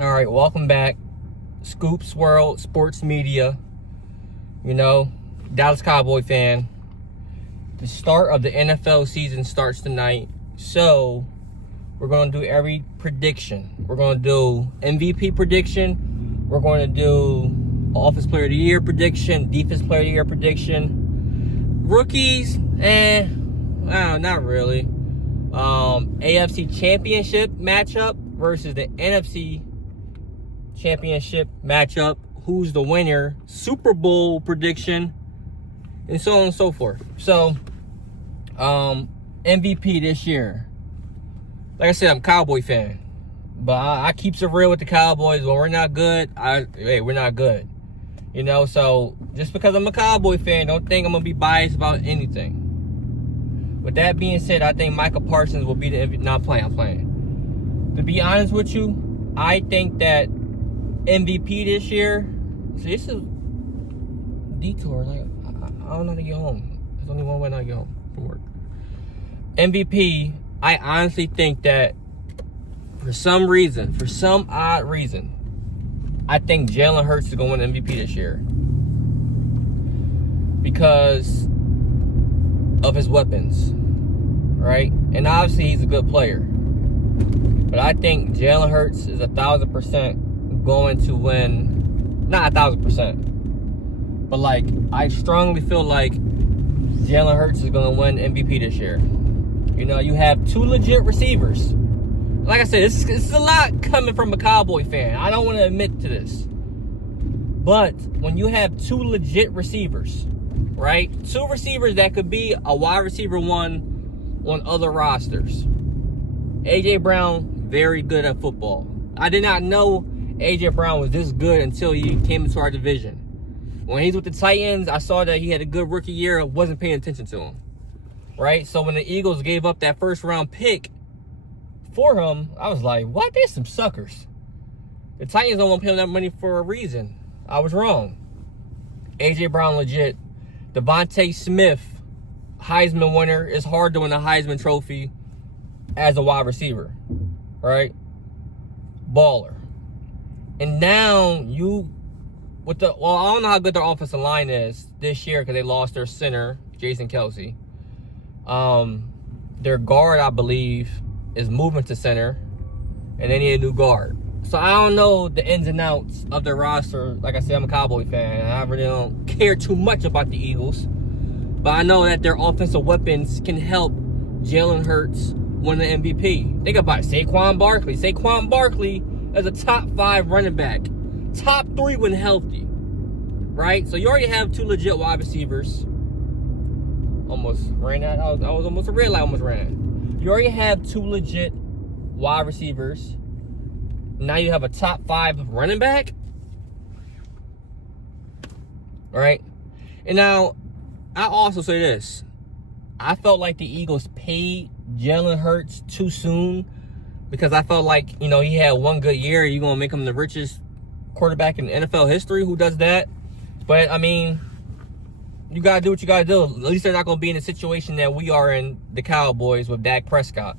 All right, welcome back. Scoops World Sports Media. Dallas Cowboy fan. The start of the NFL season starts tonight. So, we're going to do every prediction. We're going to do MVP prediction. We're going to do Offensive Player of the Year prediction. Defensive Player of the Year prediction. Rookies, not really. AFC Championship matchup versus the NFC Championship matchup, who's the winner, Super Bowl prediction, and so on and so forth. So, MVP this year. Like I said, I'm a Cowboy fan, but I keeps it real with the Cowboys. When we're not good, we're not good. So just because I'm a Cowboy fan, don't think I'm gonna be biased about anything. With that being said, I think Michael Parsons will be the MVP. No, I'm playing. To be honest with you, I think that MVP this year. See, this is detour. Like I don't know how to get home. There's only one way not to get home from work. MVP. I honestly think that for some odd reason, I think Jalen Hurts is going to win MVP this year because of his weapons, right? And obviously he's a good player, but I think Jalen Hurts is 1,000% going to win. Not 1,000%, but I strongly feel like Jalen Hurts is going to win MVP this year. You have two legit receivers. Like I said, this is a lot coming from a Cowboy fan. I don't want to admit to this. But when you have two legit receivers, right? Two receivers that could be a wide receiver one on other rosters. A.J. Brown, very good at football. I did not know A.J. Brown was this good until he came into our division. When he's with the Titans, I saw that he had a good rookie year. I wasn't paying attention to him. Right? So when the Eagles gave up that first round pick for him, I was like, what? They're some suckers. The Titans don't want to pay him that money for a reason. I was wrong. A.J. Brown legit. Devontae Smith, Heisman winner. It's hard to win a Heisman Trophy as a wide receiver. Right? Baller. And now I don't know how good their offensive line is this year because they lost their center, Jason Kelce. Their guard, I believe, is moving to center, and they need a new guard. So I don't know the ins and outs of their roster. Like I said, I'm a Cowboy fan, and I really don't care too much about the Eagles. But I know that their offensive weapons can help Jalen Hurts win the MVP. Think about it. Saquon Barkley. Saquon Barkley is a top 5 running back. Top 3 when healthy. Right? So you already have two legit wide receivers. Almost ran out. I was almost a red light. Almost ran. You already have two legit wide receivers. Now you have a top 5 running back. All right. And now I also say this. I felt like the Eagles paid Jalen Hurts too soon because I felt like, he had one good year. You're going to make him the richest quarterback in NFL history. Who does that? But, you got to do what you got to do. At least they're not going to be in a situation that we are in, the Cowboys, with Dak Prescott.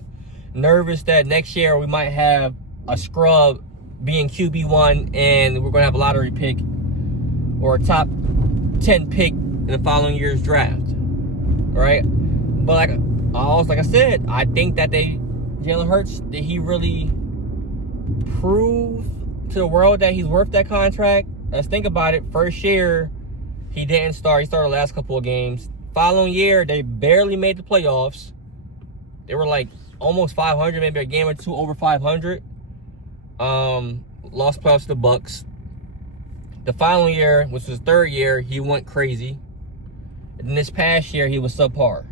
Nervous that next year we might have a scrub being QB1 and we're going to have a lottery pick or a top 10 pick in the following year's draft. Right? But like I said, I think that Jalen Hurts, that he really proved to the world that he's worth that contract. Let's think about it. First year, he didn't start. He started the last couple of games. Following year, they barely made the playoffs. They were almost 500, maybe a game or two over 500. Lost playoffs to the Bucks. The following year, which was his third year, he went crazy. And this past year, he was subpar.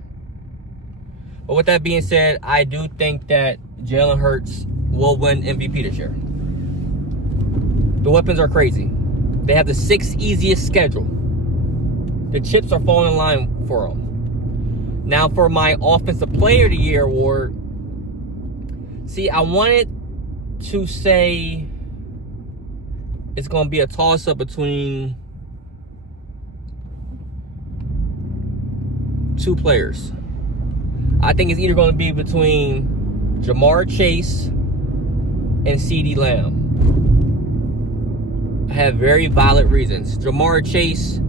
But with that being said, I do think that Jalen Hurts will win MVP this year. The weapons are crazy. They have the 6th easiest schedule. The chips are falling in line for them. Now, for my Offensive Player of the Year award, see, I wanted to say it's going to be a toss-up between two players. I think it's either going to be between Jamar Chase and CeeDee Lamb. have very valid reasons. Jamar Chase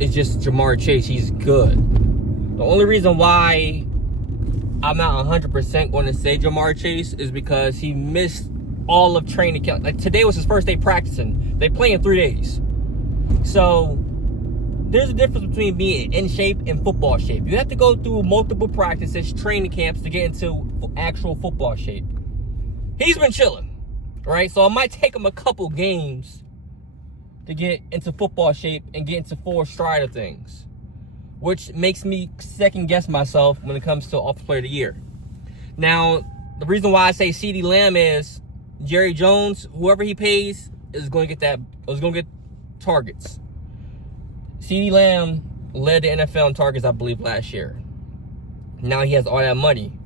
is just Jamar Chase. He's good. The only reason why I'm not 100% going to say Jamar Chase is because he missed all of training camp. Like, today was his first day practicing. They play in 3 days. So there's a difference between being in shape and football shape. You have to go through multiple practices, training camps to get into actual football shape. He's been chilling, right? So it might take him a couple games to get into football shape and get into full stride of things, which makes me second guess myself when it comes to Offensive Player of the Year. Now, the reason why I say CeeDee Lamb is Jerry Jones, whoever he pays, is going to get targets. CeeDee Lamb led the NFL in targets, I believe, last year. Now he has all that money.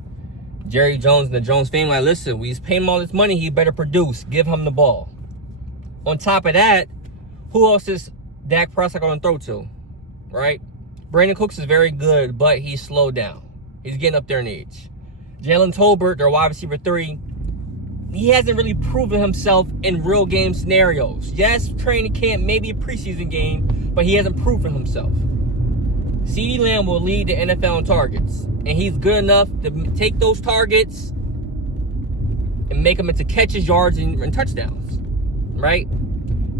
Jerry Jones and the Jones family, like, listen, we paying him all this money, he better produce. Give him the ball. On top of that, who else is Dak Prescott going to throw to, right? Brandon Cooks is very good, but he's slowed down. He's getting up there in age. Jalen Tolbert, their wide receiver 3, he hasn't really proven himself in real game scenarios. Yes, training camp, maybe a preseason game, but he hasn't proven himself. CeeDee Lamb will lead the NFL in targets, and he's good enough to take those targets and make them into catches, yards, and touchdowns, right?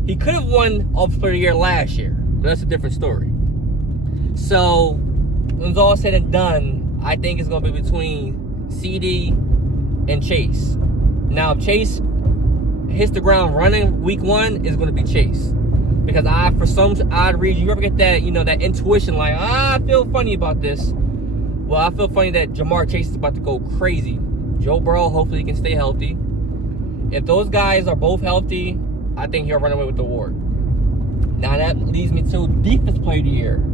He could have won Offensive Player of the Year last year, but that's a different story. So, when it's all said and done, I think it's going to be between CD and Chase. Now, if Chase hits the ground running week 1, it's going to be Chase. Because for some odd reason, you ever get that, that intuition, like, I feel funny about this. Well, I feel funny that Jamar Chase is about to go crazy. Joe Burrow, hopefully he can stay healthy. If those guys are both healthy, I think he'll run away with the award. Now, that leads me to Defensive Player of the Year.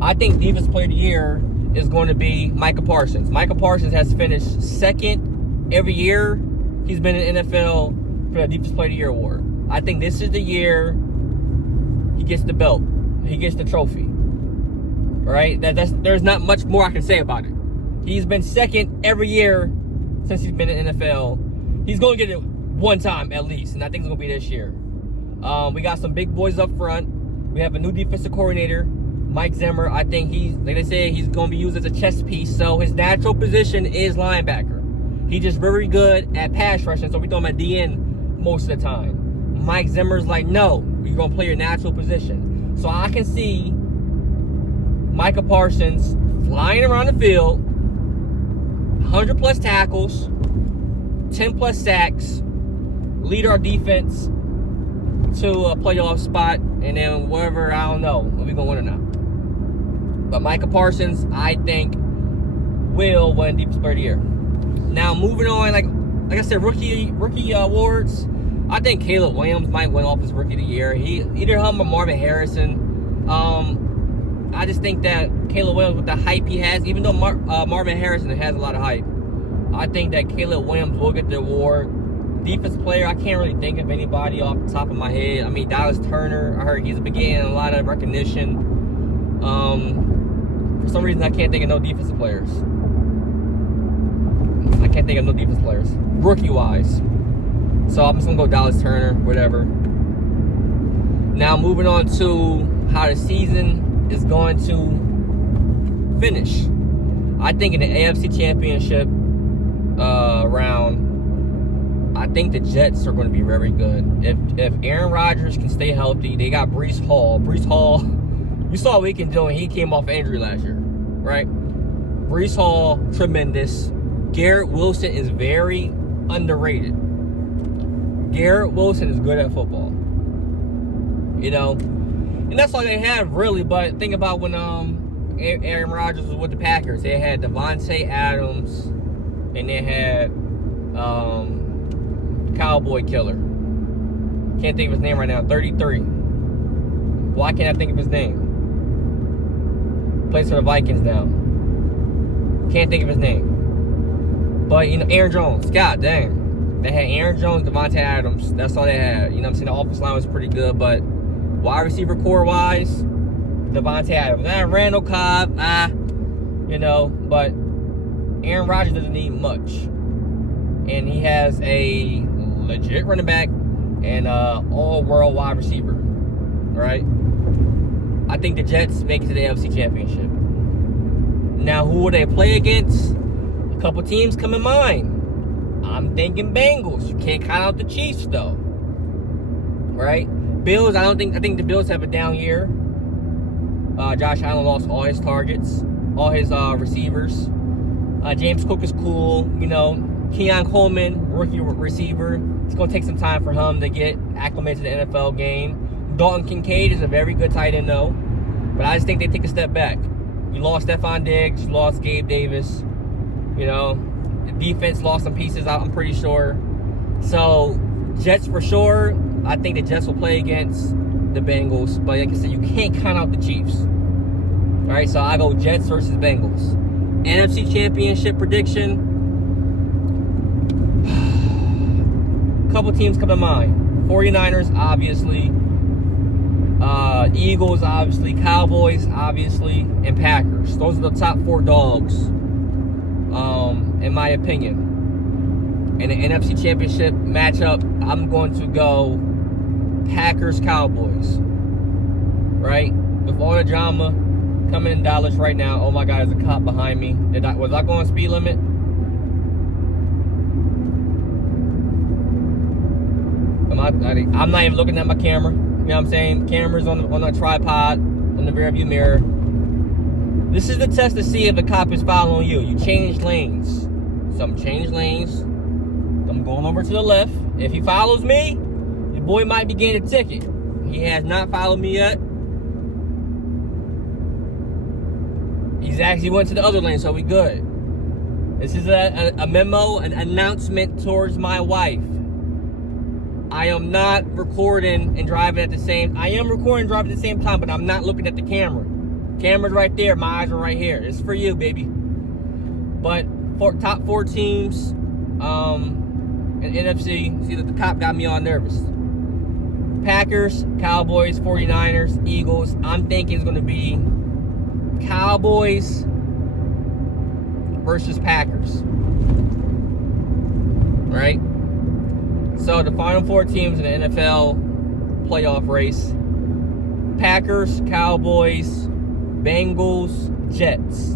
I think Defensive Player of the Year is going to be Micah Parsons. Micah Parsons has finished second every year he's been in the NFL for the Defensive Player of the Year award. I think this is the year he gets the belt. He gets the trophy. Right? There's not much more I can say about it. He's been second every year since he's been in the NFL. He's going to get it one time at least, and I think it's going to be this year. We got some big boys up front. We have a new defensive coordinator, Mike Zimmer. I think like they say, he's going to be used as a chess piece. So his natural position is linebacker. He's just very good at pass rushing, so we throw him at DN most of the time. Mike Zimmer's like, no, you're going to play your natural position. So I can see Micah Parsons flying around the field, 100-plus tackles, 10-plus sacks, lead our defense to a playoff spot, and then wherever, I don't know, are we going to win or not. But Micah Parsons, I think, will win Defensive Player of the Year. Now, moving on, like I said, rookie awards, I think Caleb Williams might win off his Rookie of the Year. Either him or Marvin Harrison. I just think that Caleb Williams, with the hype he has, even though Marvin Harrison has a lot of hype, I think that Caleb Williams will get the award. Defensive player, I can't really think of anybody off the top of my head. I mean, Dallas Turner, I heard he's been getting a lot of recognition. For some reason, I can't think of no defensive players. Rookie-wise. So I'm just going to go Dallas Turner, whatever. Now, moving on to how the season is going to finish. I think in the AFC Championship round, I think the Jets are going to be very good. If Aaron Rodgers can stay healthy, they got Breece Hall. Breece Hall, you saw what he can do, and he came off injury last year, right? Breece Hall, tremendous. Garrett Wilson is very underrated. Garrett Wilson is good at football. And that's all they have, really. But think about when Aaron Rodgers was with the Packers. They had Devontae Adams, and they had Cowboy Killer. Can't think of his name right now. 33. Why can't I think of his name? Plays for the Vikings now. Can't think of his name. But, Aaron Jones. God dang. They had Aaron Jones, Devontae Adams. That's all they had. I'm saying? The offensive line was pretty good. But wide receiver core-wise, Devontae Adams. Randall Cobb. But Aaron Rodgers doesn't need much. And he has a legit running back and all-world wide receiver, right? I think the Jets make it to the AFC Championship. Now, who will they play against? A couple teams come in mind. I'm thinking Bengals. You can't count out the Chiefs, though, right? Bills, I think the Bills have a down year. Josh Allen lost all his targets, all his receivers. James Cook is cool, you know. Keon Coleman, rookie receiver. It's going to take some time for him to get acclimated to the NFL game. Dalton Kincaid is a very good tight end, though. But I just think they take a step back. You lost Stephon Diggs, you lost Gabe Davis. You know, the defense lost some pieces, I'm pretty sure. So, Jets for sure. I think the Jets will play against the Bengals. But like I said, you can't count out the Chiefs. All right, so I go Jets versus Bengals. NFC Championship prediction. Couple teams come to mind. 49ers, obviously. Eagles, obviously. Cowboys, obviously. And Packers. Those are the top 4 dogs, in my opinion. In the NFC Championship matchup, I'm going to go Packers-Cowboys. Right? With all the drama coming in Dallas right now. Oh my God, there's a cop behind me. Was I going speed limit? I'm not even looking at my camera. You know what I'm saying? Camera's on a tripod on the rear view mirror. This is the test to see if a cop is following you. You change lanes. So I'm changed lanes. I'm going over to the left. If he follows me, your boy might be getting a ticket. He has not followed me yet. He's actually went to the other lane, so we good. This is a memo, an announcement towards my wife. I am not recording and driving at the same. I am recording and driving at the same time, but I'm not looking at the camera. Camera's right there. My eyes are right here. It's for you, baby. But for top 4 teams, in NFC. See that the cop got me all nervous. Packers, Cowboys, 49ers, Eagles. I'm thinking it's going to be Cowboys versus Packers. Right? So the final 4 teams in the NFL playoff race: Packers, Cowboys, Bengals, Jets.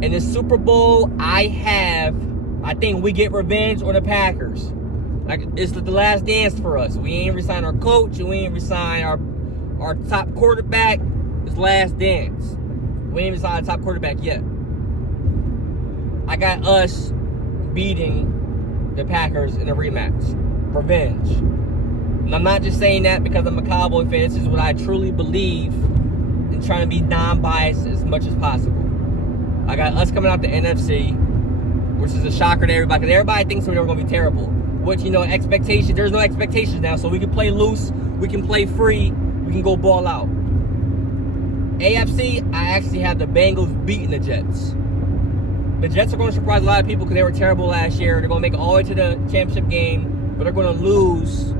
In the Super Bowl, I think we get revenge on the Packers. Like, it's the last dance for us. We ain't resign our coach, and we ain't resign our top quarterback. It's last dance. We ain't resign our top quarterback yet. I got us beating the Packers in a rematch. Revenge. And I'm not just saying that because I'm a Cowboy fan. This is what I truly believe, and trying to be non-biased as much as possible. I got us coming out the NFC, which is a shocker to everybody, because everybody thinks we were going to be terrible. Which, you know, expectations, there's no expectations now, so we can play loose, we can play free, we can go ball out. AFC, I actually have the Bengals beating the Jets. The Jets are going to surprise a lot of people because they were terrible last year. They're going to make it all the way to the championship game, but they're going to lose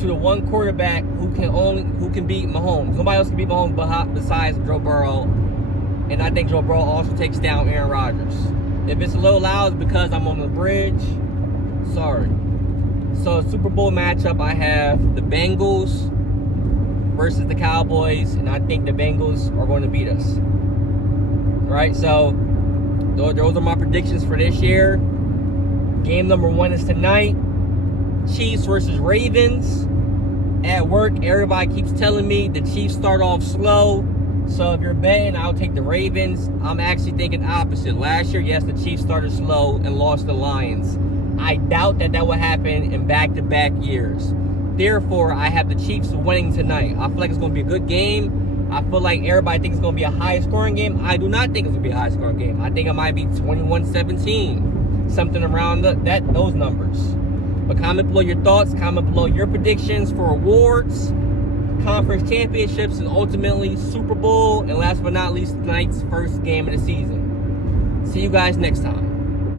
to the one quarterback who can beat Mahomes. Nobody else can beat Mahomes besides Joe Burrow. And I think Joe Burrow also takes down Aaron Rodgers. If it's a little loud, it's because I'm on the bridge. Sorry. So, Super Bowl matchup, I have the Bengals versus the Cowboys, and I think the Bengals are going to beat us. Right? So, those are my predictions for this year. Game number 1 is tonight. Chiefs versus Ravens. At work, everybody keeps telling me the Chiefs start off slow. So if you're betting, I'll take the Ravens. I'm actually thinking opposite. Last year, yes, the Chiefs started slow and lost the Lions. I doubt that will happen in back-to-back years. Therefore, I have the Chiefs winning tonight. I feel like it's going to be a good game. I feel like everybody thinks it's going to be a high-scoring game. I do not think it's going to be a high-scoring game. I think it might be 21-17, something around those numbers. But comment below your thoughts. Comment below your predictions for awards, conference championships, and ultimately Super Bowl. And last but not least, tonight's first game of the season. See you guys next time.